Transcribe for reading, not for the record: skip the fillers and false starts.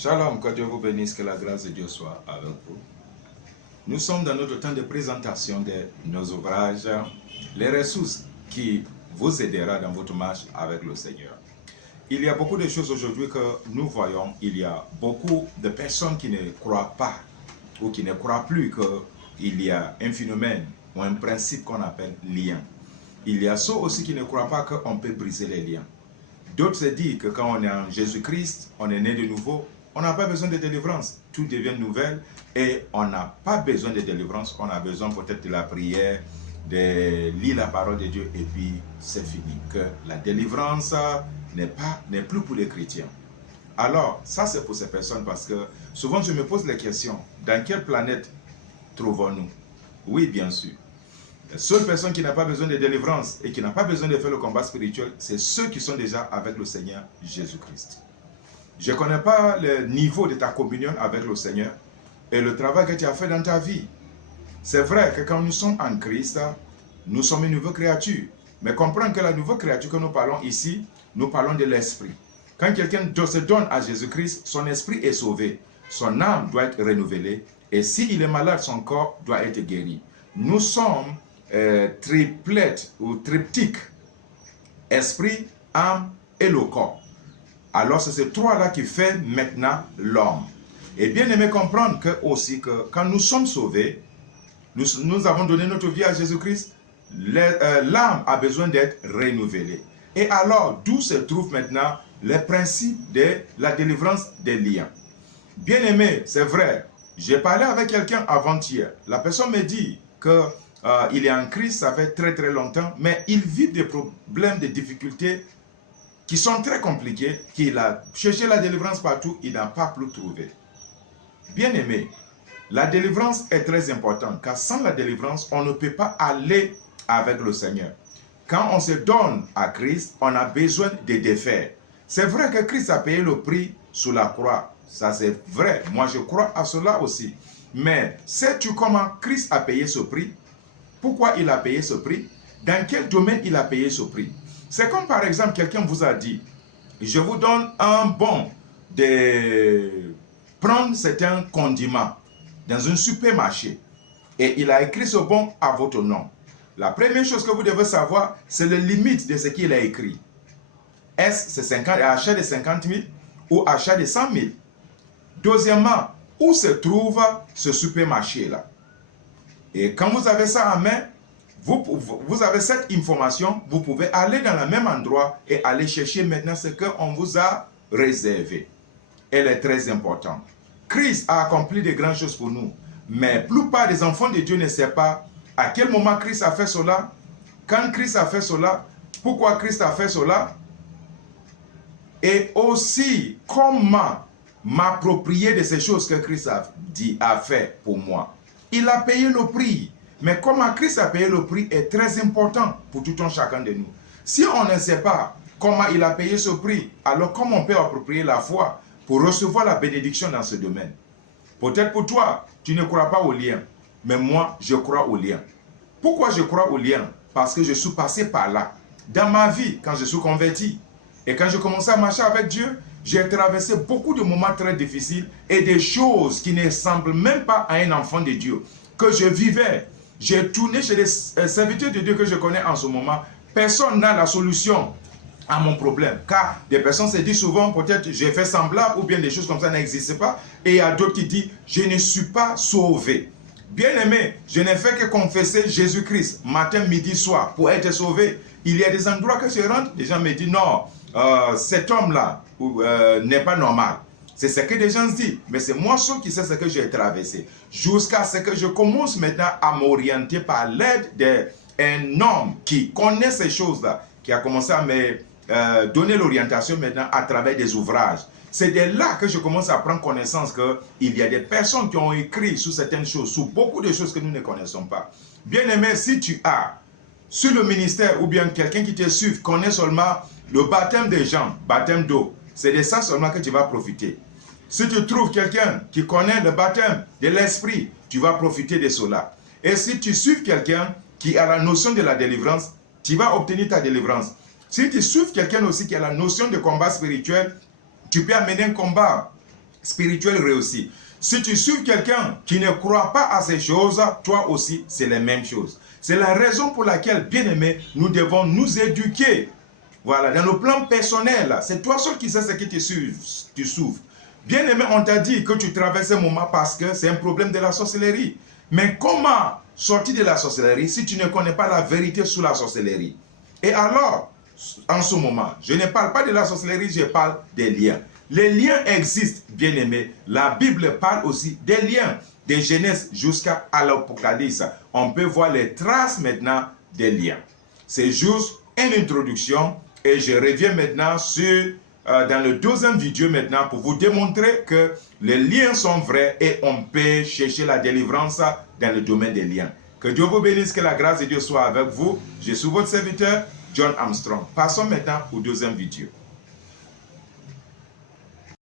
Shalom, que Dieu vous bénisse, que la grâce de Dieu soit avec vous. Nous sommes dans notre temps de présentation de nos ouvrages, les ressources qui vous aidera dans votre marche avec le Seigneur. Il y a beaucoup de choses aujourd'hui que nous voyons. Il y a beaucoup de personnes qui ne croient pas ou qui ne croient plus qu'il y a un phénomène ou un principe qu'on appelle lien. Il y a ceux aussi qui ne croient pas qu'on peut briser les liens. D'autres se disent que quand on est en Jésus-Christ, on est né de nouveau, on n'a pas besoin de délivrance. Tout devient nouvel et on n'a pas besoin de délivrance. On a besoin peut-être de la prière, de lire la parole de Dieu et puis c'est fini. Que la délivrance n'est plus pour les chrétiens. Alors, ça c'est pour ces personnes parce que souvent je me pose la question, dans quelle planète trouvons-nous? Oui, bien sûr. La seule personne qui n'a pas besoin de délivrance et qui n'a pas besoin de faire le combat spirituel, c'est ceux qui sont déjà avec le Seigneur Jésus-Christ. Je ne connais pas le niveau de ta communion avec le Seigneur et le travail que tu as fait dans ta vie. C'est vrai que quand nous sommes en Christ, nous sommes une nouvelle créature. Mais comprends que la nouvelle créature que nous parlons ici, nous parlons de l'esprit. Quand quelqu'un se donne à Jésus-Christ, son esprit est sauvé. Son âme doit être renouvelée. Et s'il est malade, son corps doit être guéri. Nous sommes triplettes ou triptyques. Esprit, âme et le corps. Alors c'est ces trois-là qui fait maintenant l'homme. Et bien aimé comprendre que aussi que quand nous sommes sauvés, nous avons donné notre vie à Jésus-Christ, l'âme a besoin d'être renouvelée. Et alors, d'où se trouve maintenant le principe de la délivrance des liens. Bien aimé, c'est vrai, j'ai parlé avec quelqu'un avant-hier. La personne me dit qu'il est en Christ, ça fait très très longtemps, mais il vit des problèmes, des difficultés qui sont très compliqués, qu'il a cherché la délivrance partout, il n'a pas pu trouver. Bien aimé, la délivrance est très importante, car sans la délivrance, on ne peut pas aller avec le Seigneur. Quand on se donne à Christ, on a besoin de défaire. C'est vrai que Christ a payé le prix sous la croix. Ça c'est vrai, moi je crois à cela aussi. Mais sais-tu comment Christ a payé ce prix? Pourquoi il a payé ce prix? Dans quel domaine il a payé ce prix? C'est comme par exemple quelqu'un vous a dit, je vous donne un bon de prendre certains condiments dans un supermarché et il a écrit ce bon à votre nom. La première chose que vous devez savoir, c'est le limite de ce qu'il a écrit. Est-ce c'est achat de 50 000 ou achat de 100 000? Deuxièmement, où se trouve ce supermarché-là? Et quand vous avez ça en main, vous avez cette information, vous pouvez aller dans le même endroit et aller chercher maintenant ce qu'on vous a réservé. Elle est très importante. Christ a accompli de grandes choses pour nous, mais la plupart des enfants de Dieu ne savent pas à quel moment Christ a fait cela, quand Christ a fait cela, pourquoi Christ a fait cela, et aussi comment m'approprier de ces choses que Christ a fait pour moi. Il a payé le prix. Mais comment Christ a payé le prix est très important pour tout un chacun de nous. Si on ne sait pas comment il a payé ce prix, alors comment on peut approprier la foi pour recevoir la bénédiction dans ce domaine? Peut-être pour toi, tu ne crois pas au lien, mais moi, je crois au lien. Pourquoi je crois au lien? Parce que je suis passé par là. Dans ma vie, quand je suis converti, et quand je commençais à marcher avec Dieu, j'ai traversé beaucoup de moments très difficiles et des choses qui ne semblent même pas à un enfant de Dieu, que je vivais. J'ai tourné chez les serviteurs de Dieu que je connais en ce moment. Personne n'a la solution à mon problème. Car des personnes se disent souvent, peut-être j'ai fait semblant ou bien des choses comme ça n'existent pas. Et il y a d'autres qui disent, je ne suis pas sauvé. Bien aimé, je n'ai fait que confesser Jésus-Christ matin, midi, soir pour être sauvé. Il y a des endroits que je rentre, les gens me disent, non, cet homme-là n'est pas normal. C'est ce que les gens se disent, mais c'est moi seul qui sais ce que j'ai traversé. Jusqu'à ce que je commence maintenant à m'orienter par l'aide d'un homme qui connaît ces choses-là, qui a commencé à me donner l'orientation maintenant à travers des ouvrages. C'est de là que je commence à prendre connaissance qu'il y a des personnes qui ont écrit sur certaines choses, sur beaucoup de choses que nous ne connaissons pas. Bien aimé, si tu as sur le ministère ou bien quelqu'un qui te suit connaît seulement le baptême des gens, baptême d'eau, c'est de ça seulement que tu vas profiter. Si tu trouves quelqu'un qui connaît le baptême de l'esprit, tu vas profiter de cela. Et si tu suis quelqu'un qui a la notion de la délivrance, tu vas obtenir ta délivrance. Si tu suis quelqu'un aussi qui a la notion de combat spirituel, tu peux amener un combat spirituelle réussie. Si tu suis quelqu'un qui ne croit pas à ces choses, toi aussi, c'est les mêmes choses. C'est la raison pour laquelle, bien-aimés, nous devons nous éduquer. Voilà, dans le plan personnel, c'est toi seul qui sais ce qui tu souffres. Bien-aimé, on t'a dit que tu traverses un moment parce que c'est un problème de la sorcellerie. Mais comment sortir de la sorcellerie si tu ne connais pas la vérité sur la sorcellerie? Et alors, en ce moment, je ne parle pas de la sorcellerie, je parle des liens. Les liens existent, bien-aimés. La Bible parle aussi des liens, de Genèse jusqu'à l'Apocalypse. On peut voir les traces maintenant des liens. C'est juste une introduction et je reviens maintenant sur, dans le deuxième vidéo maintenant pour vous démontrer que les liens sont vrais et on peut chercher la délivrance dans le domaine des liens. Que Dieu vous bénisse, que la grâce de Dieu soit avec vous. Je suis votre serviteur, John Armstrong. Passons maintenant au deuxième vidéo.